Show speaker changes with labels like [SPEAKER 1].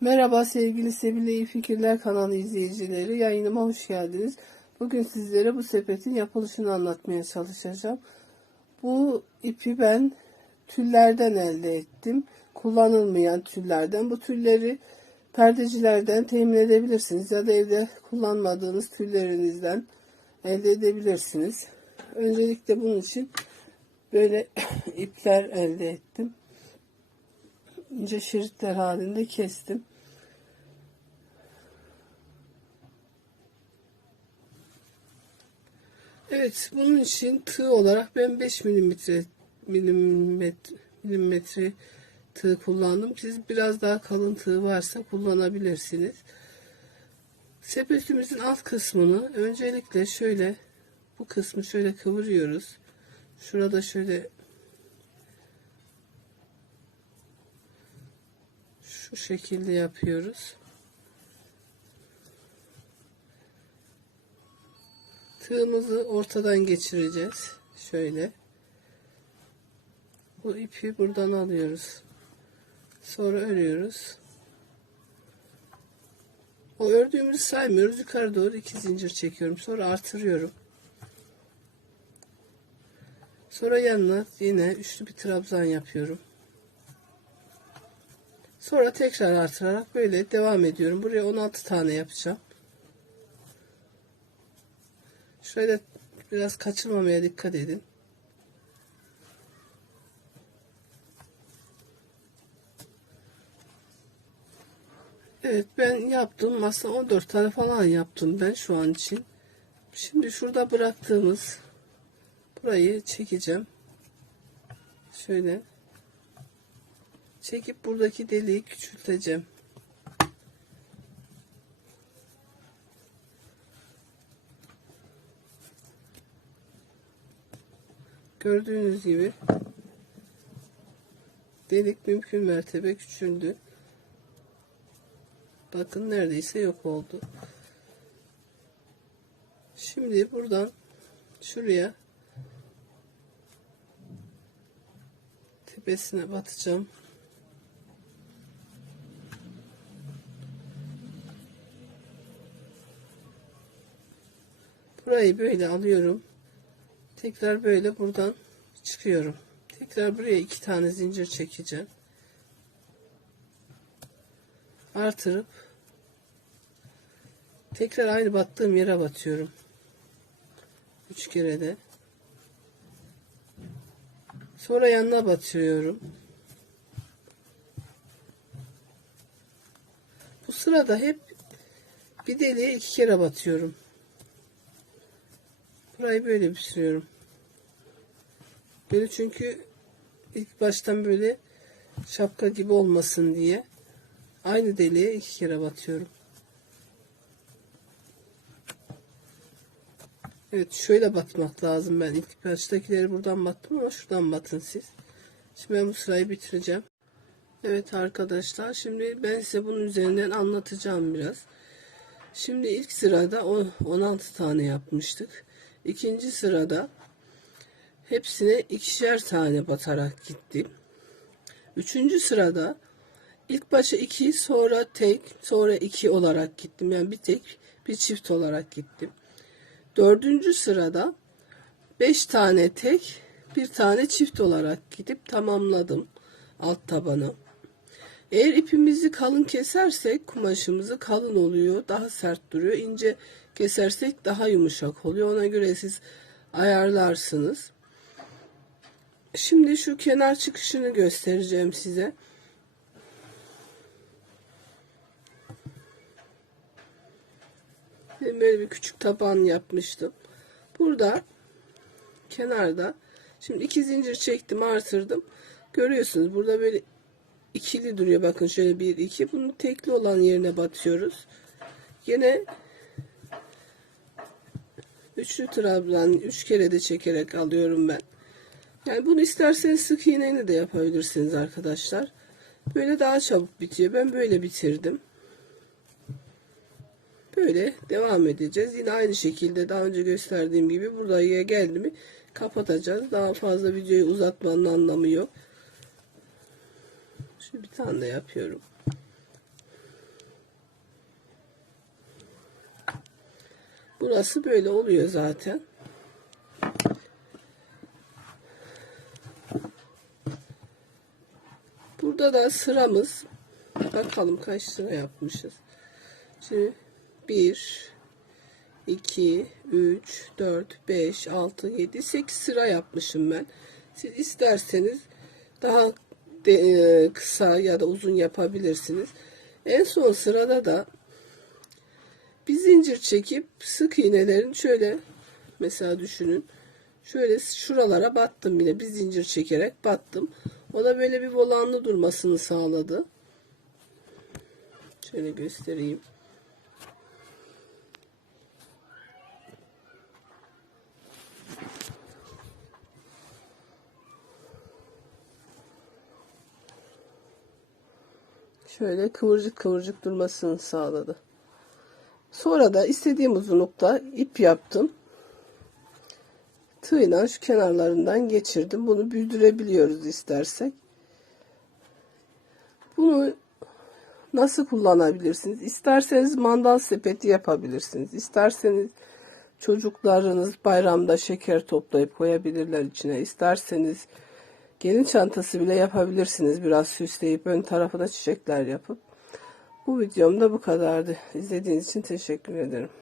[SPEAKER 1] Merhaba sevgili Sebil Fikirler kanalı izleyicileri. Yayınıma hoş geldiniz. Bugün sizlere bu sepetin yapılışını anlatmaya çalışacağım. Bu ipi ben tüllerden elde ettim. Kullanılmayan tüllerden. Bu tülleri perdecilerden temin edebilirsiniz ya da evde kullanmadığınız tüllerinizden elde edebilirsiniz. Öncelikle bunun için böyle ipler elde ettim ince şeritler halinde kestim. Evet bunun için tığ olarak ben 5 milimetre milimetre, milimetre tığ kullandım. Siz biraz daha kalın tığ varsa kullanabilirsiniz. Sepetimizin alt kısmını öncelikle şöyle bu kısmı şöyle kıvırıyoruz. Şurada şöyle şu şekilde yapıyoruz. Tığımızı ortadan geçireceğiz. Şöyle. Bu ipi buradan alıyoruz. Sonra örüyoruz. O ördüğümüzü saymıyoruz. Yukarı doğru iki zincir çekiyorum. Sonra artırıyorum. Sonra yanına yine üçlü bir trabzan yapıyorum. Sonra tekrar artırarak böyle devam ediyorum. Buraya 16 tane yapacağım. Şöyle biraz kaçırmamaya dikkat edin. Evet ben yaptım. Aslında 14 tane falan yaptım ben şu an için. Şimdi şurada bıraktığımız burayı çekeceğim. Şöyle çekip buradaki deliği küçülteceğim. Gördüğünüz gibi delik mümkün mertebe küçüldü. Bakın neredeyse yok oldu. Şimdi buradan şuraya tepesine batacağım. Burayı böyle alıyorum. Tekrar böyle buradan çıkıyorum. Tekrar buraya iki tane zincir çekeceğim. Artırıp tekrar aynı battığım yere batıyorum. Üç kere de. Sonra yanına batıyorum. Bu sırada hep bir deliğe iki kere batıyorum. Burayı böyle pişiriyorum. Böyle çünkü ilk baştan böyle şapka gibi olmasın diye aynı deliğe iki kere batıyorum. Evet şöyle batmak lazım ben. ilk baştakileri buradan battım ama şuradan batın siz. Şimdi ben bu sırayı bitireceğim. Evet arkadaşlar şimdi ben size bunun üzerinden anlatacağım biraz. Şimdi ilk sırada 16 tane yapmıştık. İkinci sırada hepsine ikişer tane batarak gittim. Üçüncü sırada ilk başa iki sonra tek sonra iki olarak gittim. Yani bir tek bir çift olarak gittim. Dördüncü sırada beş tane tek bir tane çift olarak gidip tamamladım alt tabanı. Eğer ipimizi kalın kesersek kumaşımızı kalın oluyor. Daha sert duruyor. İnce kesersek daha yumuşak oluyor. Ona göre siz ayarlarsınız. Şimdi şu kenar çıkışını göstereceğim size. Böyle bir küçük taban yapmıştım. Burada kenarda şimdi iki zincir çektim artırdım. Görüyorsunuz burada böyle ikili duruyor. Bakın şöyle bir iki. Bunu tekli olan yerine batıyoruz. Yine üçlü trabzan üç kere de çekerek alıyorum ben. Yani bunu isterseniz sık iğneyle de yapabilirsiniz arkadaşlar. Böyle daha çabuk bitiyor. Ben böyle bitirdim. Böyle devam edeceğiz. Yine aynı şekilde daha önce gösterdiğim gibi buraya geldi mi kapatacağız. Daha fazla videoyu uzatmanın anlamı yok. Şimdi bir tane de yapıyorum. Burası böyle oluyor zaten. Burada da sıramız bakalım kaç sıra yapmışız. Şimdi 1 2 3 4 5 6 7 8 sıra yapmışım ben. Siz isterseniz daha de, e, kısa ya da uzun yapabilirsiniz. En son sırada da bir zincir çekip sık iğnelerin şöyle mesela düşünün. Şöyle şuralara battım yine bir zincir çekerek battım. O da böyle bir volanlı durmasını sağladı. Şöyle göstereyim. Şöyle kıvırcık kıvırcık durmasını sağladı. Sonra da istediğim uzunlukta ip yaptım. Tığla şu kenarlarından geçirdim. Bunu büyüdürebiliyoruz istersek. Bunu nasıl kullanabilirsiniz? İsterseniz mandal sepeti yapabilirsiniz. İsterseniz çocuklarınız bayramda şeker toplayıp koyabilirler içine. İsterseniz gelin çantası bile yapabilirsiniz. Biraz süsleyip ön tarafına çiçekler yapıp. Bu videom da bu kadardı. İzlediğiniz için teşekkür ederim.